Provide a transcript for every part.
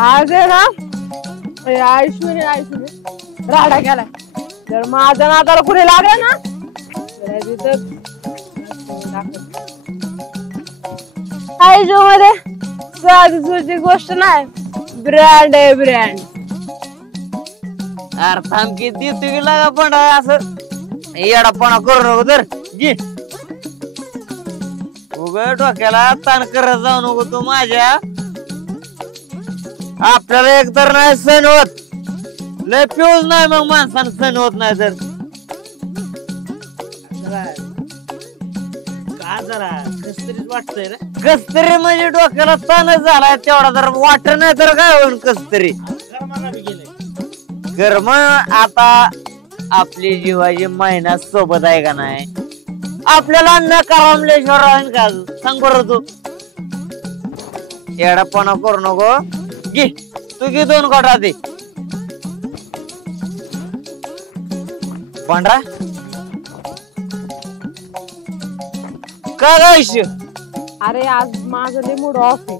आज आहे ना आयुष्य राडा केलाय. जर माझ्या नादाला कुणी लागलं ना आयुष्य मध्ये साधी सोची गोष्ट नाही, ब्रँड आहे ब्रँड. अरे थांब की ती तुझी लागा पण असं येडापणा करू नको तर जी उग डोक्याला ताण करत जाऊ नको तू माझ्या. आपल्याला एकतर नाही सण होत, लय पिऊच नाही मग माणसानं सण होत नाही तर का जरा कसतरीच वाटतंय रे. कसतरी म्हणजे डोक्याला ताणच झालाय तेवढा, जर वाट नाही तर काय होईल कसतरी. कर्माला बी गेलंय. कर्म आता आपली जीवाची महिना सोबत आहे का नाही, आपल्याला न करमल्याशिवाय राहील का सांग बरं तू. येडापणा करू नको. घे तू घे 2 कोटा दे. पांढरा काय आयुष्य. अरे आज माझं लय मूड ऑफ आहे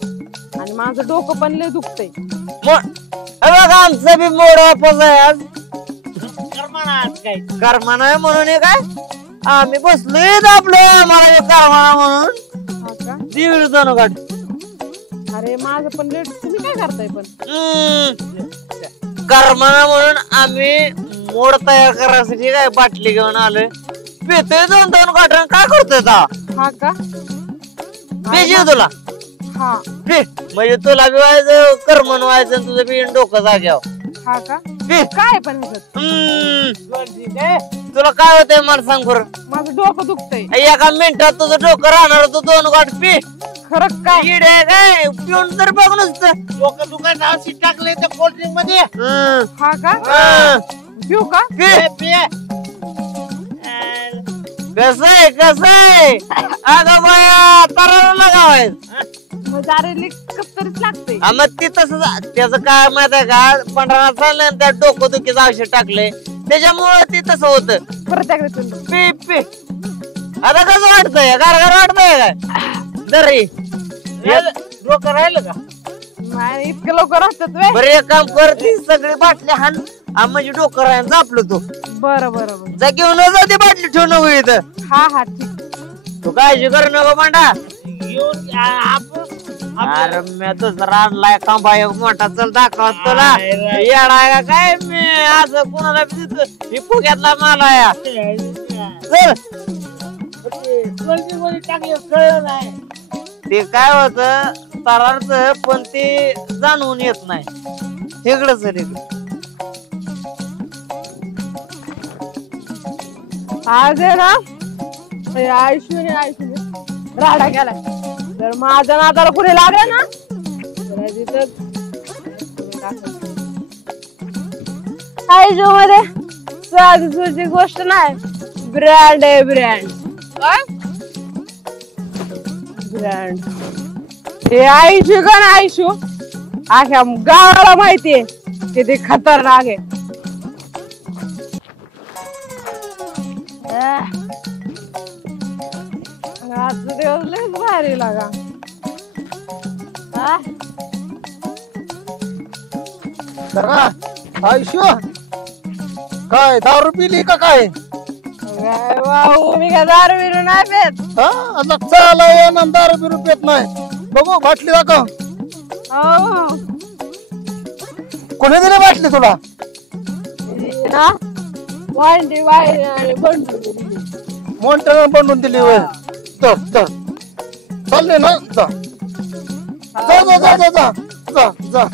आणि माझं डोकं पण लय दुखतंय. बघा आमचं बी मोड ऑफच आहे आज. कर्माला आज काय कर्मा नाही म्हणून हे काय आम्ही बसलोय आपलं आम्हाला कर्मा म्हणून हा का? दीड 2 कोट. अरे माझं पण लेट. तुम्ही काय करताय पण? कर्मा म्हणून आम्ही मोड तयार करायसाठी काय बाटली घेऊन आलोय. पितोय 2 कोट. काय करतोय हा का? पेजी तुला हा म्हणजे तुला बी व्हायचं कर्मन व्हायचं, तुझं बी डोकं जाग्यावर. हा का? काय पण ह्याच्यात? तुला काय होतंय मला सांग बरं. माझं डोकं दुखतंय. एका मिनिटात तुझं डोकं राहणार. तू 2 कोट पी. खरं काय? इडे काय पिऊन तर बघ नुसतं. डोकं दुखायचं औषध टाकलंय त्या कोल्ड्रिंक मध्ये. हा का? पिऊ का? कसंय अगं बाया तराला लगावाय. कसतरीच लागतंय. मग ती तसं त्याचं काय माहित आहे का, पंढरा चाललं त्या डोकं दुखीचं औषध टाकलंय त्याच्यामुळे ती तसं होतं. परत एकदा पी पी. आता कसं वाटतंय, गारगार वाटतंय काय दरी डोकं राहिलं का? नाही इतकं लवकर राहतात. बरं एक काम कर, ती सगळी बाटली हाण म्हणजे डोकं राहायला जापलं तू. बरं बरं बरं. जा घेऊन जा ती बाटली ठेवू नको इथं. हा हा ठीक. तू काळजी करू नको पांडा. घेऊन आपण अरे मी तुझा रानलाय खांबा एक मोठा चल दाखवत तुला. येडाय का काय मी असं कोणाला बी फुग्यातला मला या चल. टाकलं कळलं नाही. ते काय होत तरारच पण ते जाणवून येत नाही. इकडच आज आहे ना आयुष्य राडा केलाय. जर माझ्या नादाला कुणी लागलं ना आयुष्य मध्ये साधी सोची गोष्ट नाही, ब्रँड आहे ब्रँड. ब्रँड हे आयुष्य का ना आयुष्य अख्या गावाला माहितीये किती खतरनाक आहे. आजचा दिवस लयच भारी लागा. आयुष्य काय दारू पिली का काय? मी काय दारू बिरू नाही पेत. आता चालाय ना दारू बिरू पेत नाही. बघू बाटली दाखव. कोणी दिली बाटली तुला? वांडी वाई मोठ्यानं बनवून दिली होय. चालले ना जा जा जा जा जा जा जा.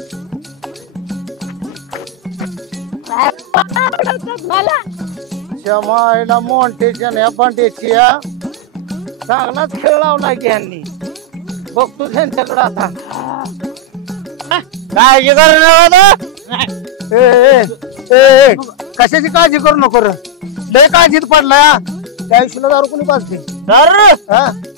मायला मोंटेच्या या पांटेची चांगलाच खेळ लावला की यांनी. बघतो त्यांच्याकडे आता. काळजी करू कशाची काळजी करू नको रे. लय काळजीत पडला त्या आयुष्याला दारू कोणी पाजते.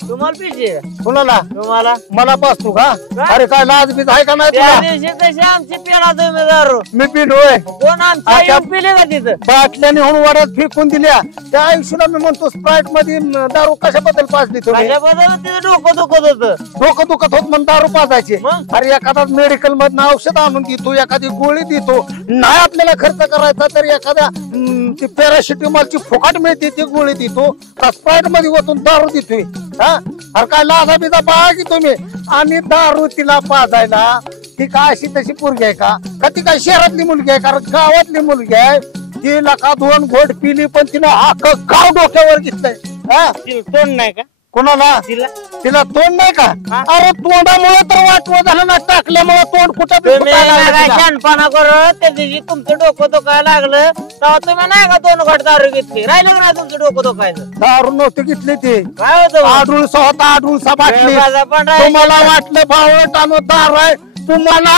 तुम्हाला पिशे कुणाला तुम्हाला मला पाचतो का काय? अरे काय लाज बीज आहे का नाही त्या तुला दिवशी कशी आमची पेला तुम्ही दारू मी पिलोय कोण आमच्या आता- येऊन पिले का तिथं बाटल्याने होऊन वरात फेकून दिल्या त्या आयुष्याला मी म्हणतो स्प्राईट मध्ये दारू कशाबद्दल पाजली तुम्ही कशाबद्दल तिथं डोकं दुखत होतं डोकं दुखत होत म्हणून दारू पाजायची मग? अरे एखादा मेडिकल मधनं औषध आणून देतो एखादी गोळी देतो नाही आपल्याला खर्च करायचा तर एखाद्या ती पॅरासिटामॉलची फुकट मिळते ती गोळी देतो का स्प्राईट मध्ये ओतून दारू देतोय हा अरे काय लाजा बिजा बघा की तुम्ही आणि दारू तिला पाजायला ती काय अशी तशी पोरगी आहे का ती काय शहरातली मुलगी आहे कारण गावातली मुलगी आहे तिला का 2 घोट पिली पण तिला अख्खं गाव डोक्यावर घेतलंय हा तोंड नाही का कोणाला तिला तिला तोंड नाही का अरे तोंडामुळे तर वाटवं झालं ना टाकल्यामुळे तोंड कुठं बी तुम्ही फुटायला लागलं काय तिला. शहाणपणा करत त्या दिवशी तुमचं डोकं दुखायला लागलं तेव्हा तुम्ही नाही का 2 घट दारू घेतली राहिलं का नाही तुमचं डोकं दुखायचं दारू नव्हती घेतली ती काय होतं मग? आडूळसा होता आडूळसा बाटली माझा पण राहिला. तुम्हाला वाटलं भावळट आणू दारू आहे तुम्हाला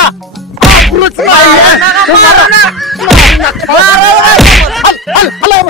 आबरूच नाहीये. तुम्हाला- हल, हल, हल, हल.